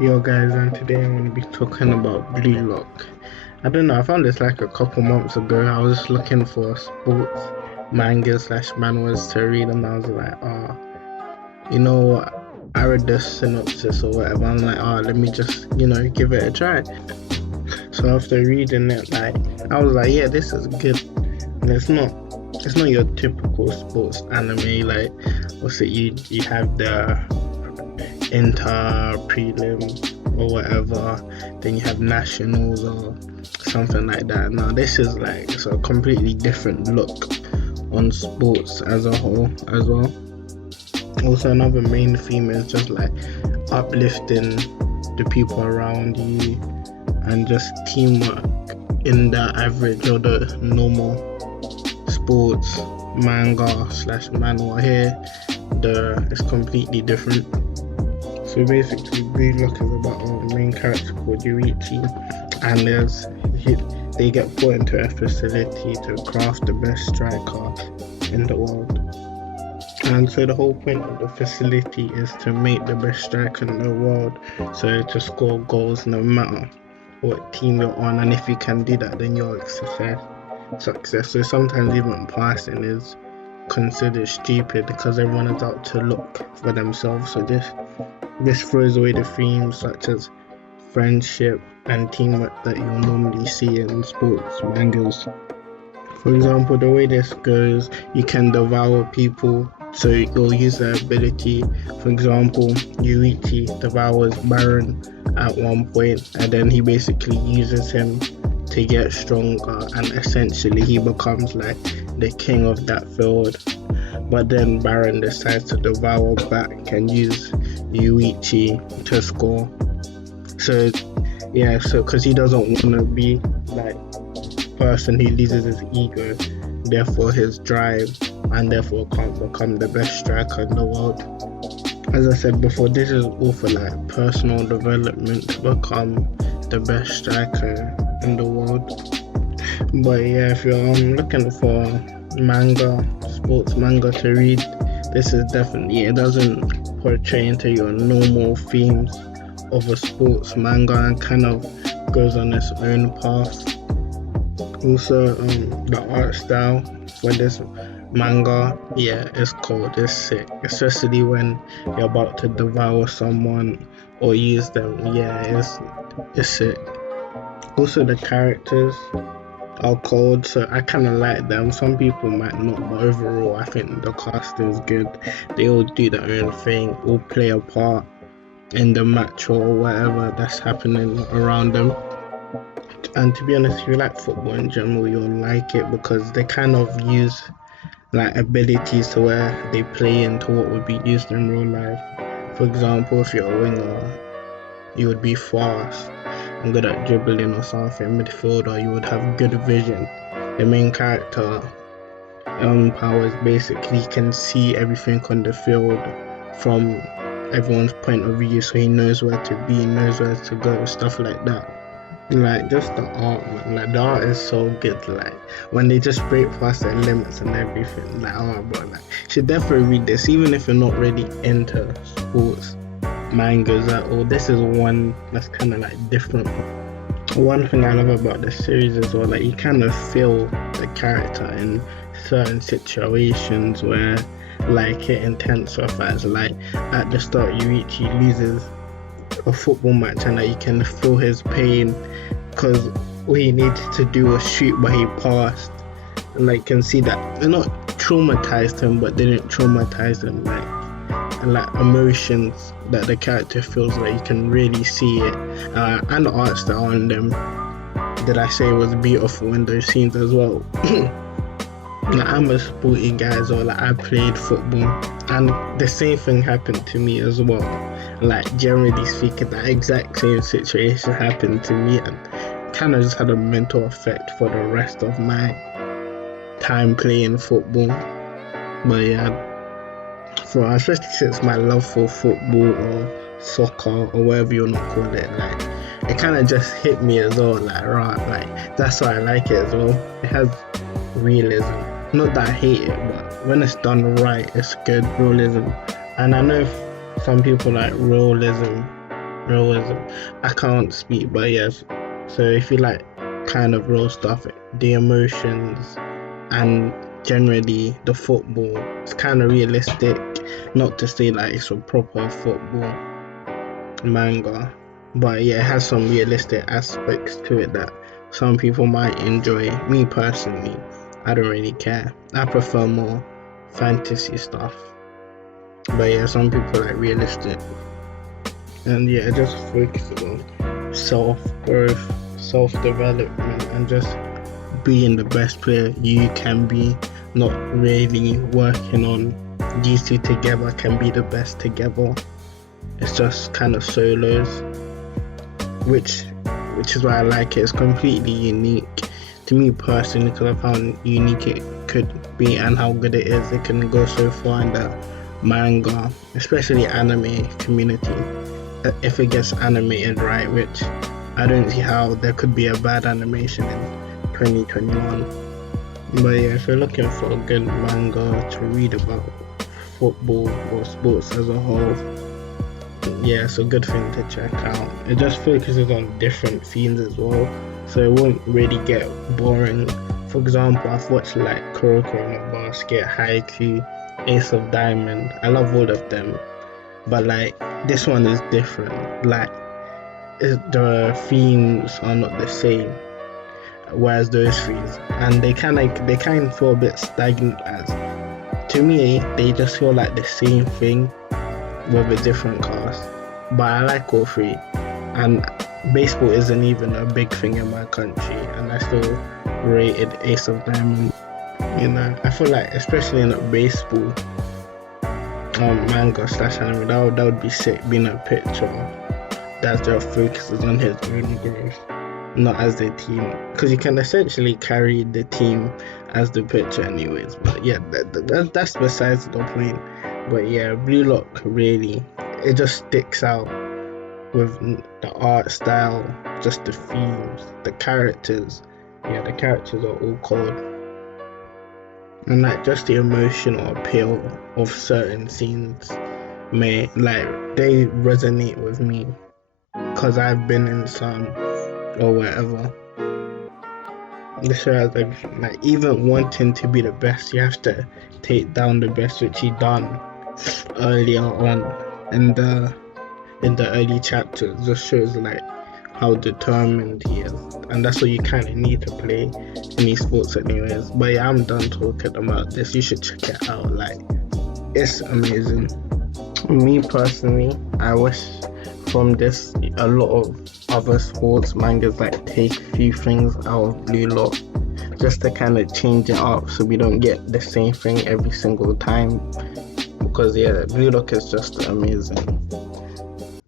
Yo guys, and today I'm going to be talking about Blue Lock. I don't know, I found this like a couple months ago. I was just looking for sports manga slash manhwas to read, and I was like, you know what? I read the synopsis or whatever. I'm like, let me just, give it a try. So after reading it, like, I was like, yeah, this is good. And it's not your typical sports anime. Like, what's it? You have the inter prelim or whatever, then you have nationals or something like that. Now this is like, it's a completely different look on sports as a whole as well. Also, another main theme is just like uplifting the people around you and just teamwork in the average or the normal sports manga slash manhwa. Here it's completely different. So basically, Blue Lock is about our main character called Yuichi, and they get put into a facility to craft the best striker in the world. And so the whole point of the facility is to make the best striker in the world, so to score goals no matter what team you're on, and if you can do that, then you're a success. So sometimes even passing is considered stupid because everyone is out to look for themselves. So this throws away the themes such as friendship and teamwork that you'll normally see in sports mangas. For example, the way this goes, you can devour people, so you'll use their ability. For example, Yuichi devours Baron at one point, and then he basically uses him to get stronger, and essentially he becomes like the king of that field. But then Baron decides to devour back and use Yuichi to score. So because he doesn't want to be like person who loses his ego, therefore his drive, and therefore can't become the best striker in the world. As I said before, this is all for like personal development to become the best striker in the world. But yeah, if you're looking for sports manga to read, this is definitely, it doesn't portray into your normal themes of a sports manga and kind of goes on its own path. Also, the art style for this manga, it's cool, it's sick, especially when you're about to devour someone or use them. It's sick. Also, the characters are cold, so I kind of like them. Some people might not, but overall I think the cast is good. They all do their own thing, all play a part in the match or whatever that's happening around them. And to be honest, if you like football in general, you'll like it because they kind of use like abilities to where they play into what would be used in real life. For example, if you're a winger, you would be fast and good at dribbling or something. Midfielder, you would have good vision. The main character powers basically can see everything on the field from everyone's point of view, so he knows where to be, knows where to go, stuff like that. Like, just the art, man. Like, the art is so good. Like, when they just break past their limits and everything. Like, bro, like, you should definitely read this, even if you're not really into sports mangas at all. This is one that's kind of like different. One thing I love about the series as well, like, you kind of feel the character in certain situations where, like, it intensifies. Like, at the start, Yuichi loses a football match, and like, you can feel his pain because all he needed to do was shoot, but he passed, and like, can see that they're not traumatized him, but they didn't traumatize him. And like emotions that the character feels, like you can really see it, and the art style on them, did I say, was beautiful in those scenes as well. Like, I'm a sporty guy, so like, I played football, and the same thing happened to me as well. Like, generally speaking, that exact same situation happened to me, and kind of just had a mental effect for the rest of my time playing football. But yeah, especially since my love for football or soccer or whatever you want to call it, like, it kind of just hit me as well. Like, right, like, that's why I like it as well. It has realism. Not that I hate it, but when it's done right, it's good realism. And I know some people like realism realism. I can't speak, but yes. So if you like kind of real stuff, the emotions and generally the football, it's kind of realistic. Not to say like it's a proper football manga, but yeah, it has some realistic aspects to it that some people might enjoy. Me personally, I don't really care. I prefer more fantasy stuff. But yeah, some people like realistic. And yeah, it just focuses on self growth, self development, and just being the best player you can be, not really working on these two together can be the best together. It's just kind of solos, which is why I like it. It's completely unique to me personally because I found unique it could be and how good it is. It can go so far in the manga, especially anime community. If it gets animated right, which I don't see how there could be a bad animation in 2021. But yeah, if you're looking for a good manga to read about football or sports as a whole, yeah, it's a good thing to check out. It just focuses on different themes as well, so it won't really get boring. For example, I've watched like Kuroko no Basket, Haikyuu, Ace of Diamond. I love all of them, but like this one is different. Like the themes are not the same, whereas those themes, and they kind of feel a bit stagnant. As to me, they just feel like the same thing with a different cast. But I like all three, and baseball isn't even a big thing in my country, and I still rated Ace of Diamond. You know, I feel like especially in a baseball manga slash anime, that would be sick. Being a pitcher that just focuses on his own growth, not as the team, because you can essentially carry the team as the pitcher anyways. But yeah, that's besides the point. But yeah, Blue Lock really, it just sticks out with the art style, just the themes, the characters. Yeah, the characters are all cold, and like just the emotional appeal of certain scenes may like they resonate with me because I've been in some or whatever. The show has everything. Like even wanting to be the best, you have to take down the best, which he done earlier on in the early chapters. Just shows like how determined he is, and that's what you kind of need to play any sports anyways. But yeah, I'm done talking about this. You should check it out. Like it's amazing. Me personally, I wish from this a lot of other sports mangas like take a few things out of Blue Lock just to kind of change it up so we don't get the same thing every single time, because yeah, Blue Lock is just amazing.